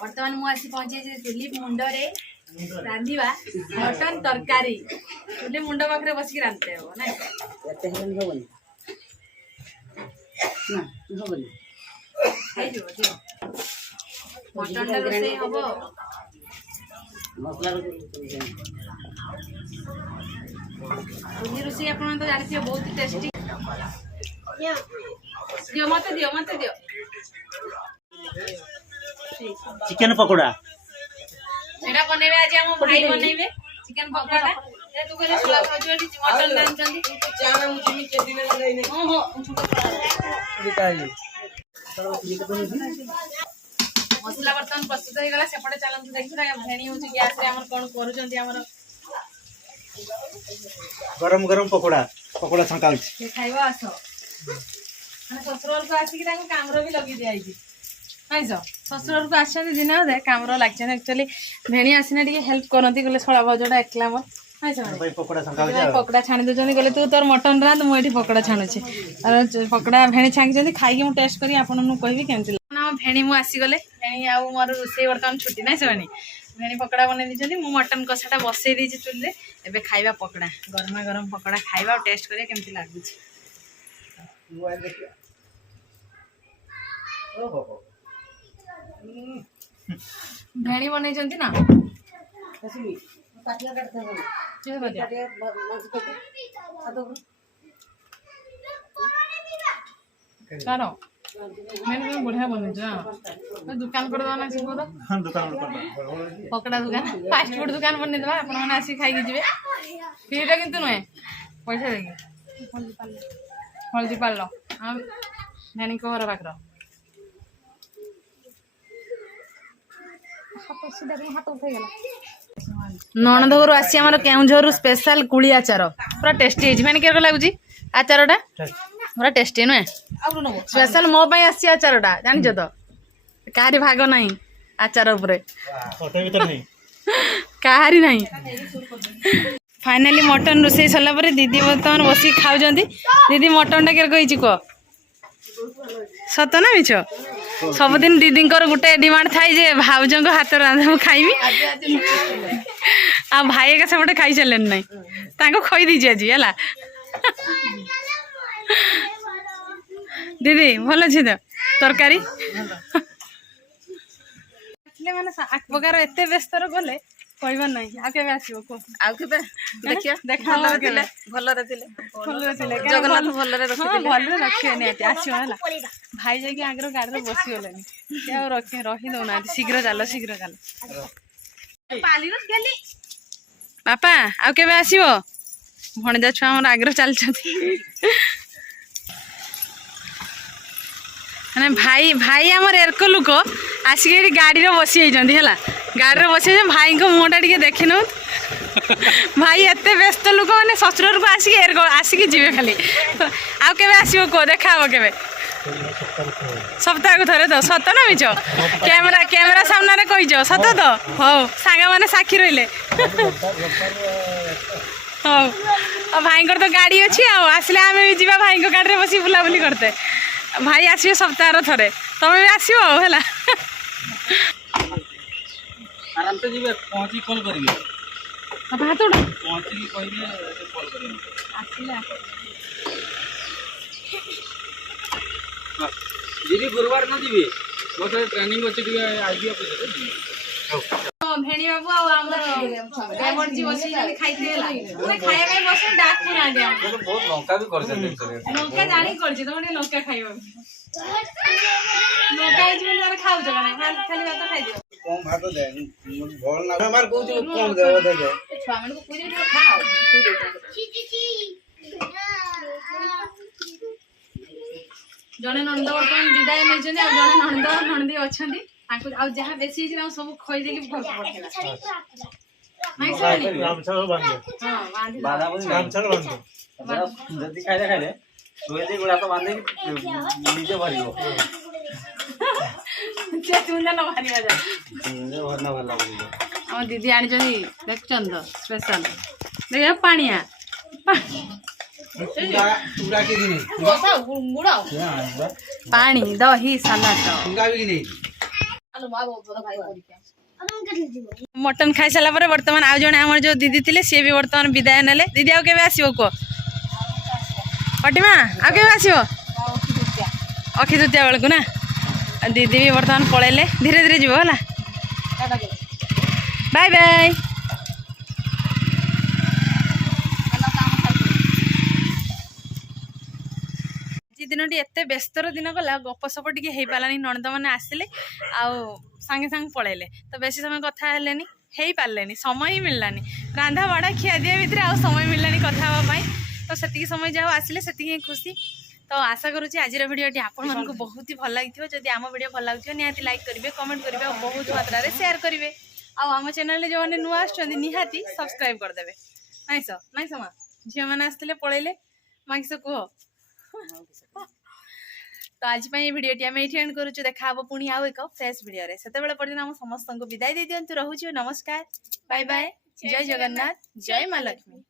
बर्तमान मुझे पहुंचे चुली मुंडे रांधिबा मटन तरकारी चुली मुंड पाखे बसिक रांधते हो ना मटन रोसे हम चुली रोसे आप तो जानते बहुत टेस्टी दियो मत दियो चिकन पकोड़ा सेटा बनेबे आज हम भाई बनेबे चिकन पकोड़ा ए तू कहले सोला खाजो मटन रांधचंदी चाना मुझे मी के दिन नहीं हो मसला बर्तन प्रस्तुत हो गला सेपटे चलंतु देखिरा भेणी होची गैस रे हमर कोन करूचंती हमर गरम गरम पकोड़ा पकोड़ा छंका से खाइबा आसो माने ससुरल को आसी कि ताको कामरो भी लगी दियाई छी नाइसो ससुरल को आछन दिन दे कामरो लागछन एक्चुअली भेणी आसीना टिके हेल्प करंती गले छोळा भजोडा एकला मो नाइसो भाई पकोड़ा छंका पकोड़ा छाणी दजनी गले तू तोर मटन रांध मु एठी पकोड़ा छाणुछे और पकोड़ा भेणी छांकी जंदी खाई मु टेस्ट करी आपन नु कहबी केमति ना भेणी मु आसी गले भेणी आ मोर रोसे बर्तन छुट्टी नाइसो भेणी भेणी पकोड़ा बने दिछंती मु मटन कसाटा बसई दिछि चुल रे एबे खाइबा पकोड़ा गरमा गरम पकोड़ा खाइबा और टेस्ट करिया केमति लागुछि भेणी बनै जंती ना कारो मैंने बढ़िया बने दुकान कर दवा सी तो हां दुकान पकड़ा दुकान फास्ट फूड दुकान बने दवा आपण माने आसी खाई जिवे फ्रीटा किंतु नय पैसा देगी हल्दी पाल हम भेणी को घर पाकर ननद घर आसी आम केउझर स्पेशल कुड़ी आचार पूरा टेस्टी मैंने क्या लगुच आचारटा पूरा टेस्टी नुहे स्पेशल मो आसी आचारटा जान तो कहारी भाग ना आचार कहारी ना फाइनाली मटन रोसे सरला दीदी बर्तमान बसिक खाऊ दीदी मटन टा कही कह सत ना मिछ सबुदिन दीदी गोटे डिमांड थाई जे भाउजों हाथ रांधा खाइबी आ भाई का सेपटे खाई चलेन ना खई दीजिए आज है दीदी भल अच्छे तो तरकारी माने प्रकार एत व्यस्त गले कहबार ना आगे आसो देखिए देखा जगन्नाथ भल रखिए आसो है भाई जाकि आगे गाड़ी बसीगले रखी रही दौना शीघ्र चल बापा आके आसो भणजा छुआ मोर आग्रह चलती माने भाई भाई आमर एरक लोक आसिक गाड़ी बसी है गाड़ी बसी भाई को मुहटा टे देखी नौ भाई एत व्यस्त लोक मैंने ससुर को आसिक जीवे खाली आउ के आसो कह देखा के सप्ताह को थे तो सत ना मिच कैमेरा कैमेरा सामने कहीच सत तो हो सांग मैंने साक्षी रही हो भाई तो गाड़ी अच्छी आसले आम भी जा भाई गाड़ी में बस बुलाबुली करते भाई आसो सप्ताह थे तुम भी आसो है आराम से जीवे पहुंची कॉल करिवे भात उड़ा पहुंची कहिवे कॉल करिवे आसिला दीदी गुरुवार न जीवे मोटे ट्रेनिंग अछि कि आईबी ऑफिस रे भेणी बाबू आमर जी बसी खाइते खाया खाई बस डाक पुना दे बहुत लंका भी कर लंका जानी कर लंका खाइब लंका खाऊ खाली भात खाई दियो कम भात दे भल ना हमार को जो कम देबो दे छुआ मन को पूरी खाओ जने नंद बर्तमान विदाय नै जने आ जने नंद नंदी अछंती ताको आ जहा बेसी छै सब खई देली भल पड़ेला नाइ सनी रामछड़ बांधे हां बांधी बाधा बोली रामछड़ बांधे जल्दी खाइले सोए दे गुड़ा तो बांधे नीचे भरियो से तुंदा न भारी आ जा मुझे भरना भला बोलियो हम दीदी आनी जनी देखचंद स्पेशल देखा पानिया चूड़ा के दिन गुड़ाओ पानी दही सलाद चूड़ा भी नहीं मटन खाई सारा पर बर्तमान आउ जने आमर जो दीदी थिले सी भी बर्तमान विदाय नेले दीदी आउ केबे आसीबो को पटिमा आउ केबे आसीबो अखि दुतिया बेल को ना दीदी भी बर्तमान पळेले धीरे धीरे जीवो होला बाय बाय दिनटी एत व्यस्तर दिन गला गपसप टे हो पारानी नणद मैंने आसिले आउ सांगे सांगे पलैले तो बेसी समय कथा हेलेनी हो पारे समय ही मिललानी रांधा बाड़ा खिया दिया भितर आउ समय मिललानी कथा हाँपाई तो से समय जाओ आसिले से खुशी तो आशा करुँची आज भिडियोटी आपण मानक बहुत ही भल लगी जदि आम भिडियो भल लगे निहाती लाइक करेंगे कमेंट करेंगे और बहुत मात्रा शेयर करेंगे आम चैनल जो मैंने नुआ निहाती सब्सक्राइब करदे नाइस नाइस माँ झील मैंने आसते पलैले माँ किस कह तो आज भिडियोटी आम ये एंड करुँ देखा पुणी आउ एक फ्रेश भिडियो से पर्यटन आम समस्त विदाय दे दिंतु रोचे नमस्कार बाय बाय जय जगन्नाथ जय माँ लक्ष्मी।